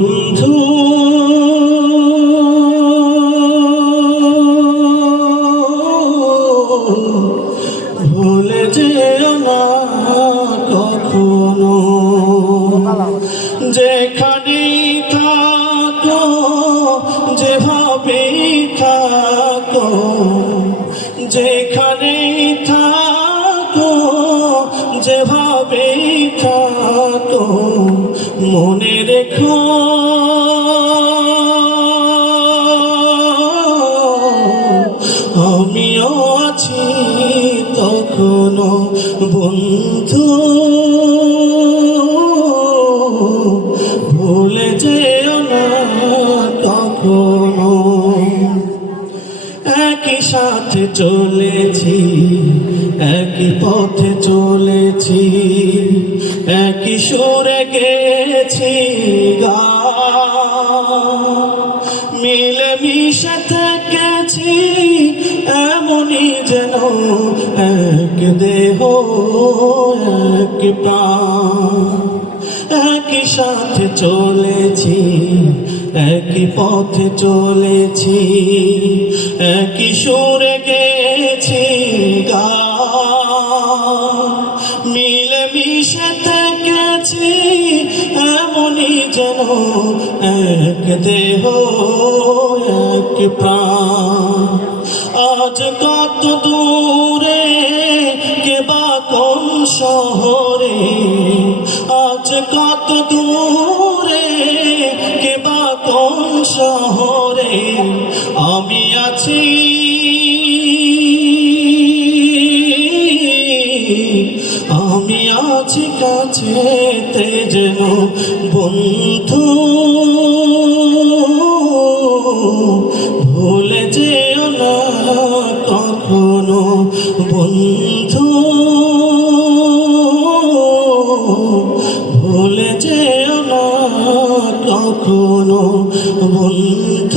বন্ধু ভুলে যেও না কখনো, যেখানেই থাকো যেভাবেই থাকো, যেখানেই থাকো যেভাবেই থাকো, মনে রেখো আমিও আছি তখনো। বন্ধু ভুলে যেও না কখনো। একই সাথে চলেছি, একই পথে চলেছি, একই সুরে গেছি গান, মিলে মিশে থেকেছি এমনই যেন এক দেহ এক প্রাণ। একই সাথে চলেছি, একই পথে চলেছি, একই সুরে গেছি গান, মিলে মিশে থেকেছি এমনই যেন এক দেহ এক প্রাণ। আজ কত দূরে কে বা কোন শহরে, আজ কত দূরে কে বা কোন শহরে, আমি আছি আমি আছি কাছেতে যেন। বন্ধু ভুলে যেও না কখনো। বন্ধু ভুলে যেও না কখনো। বন্ধু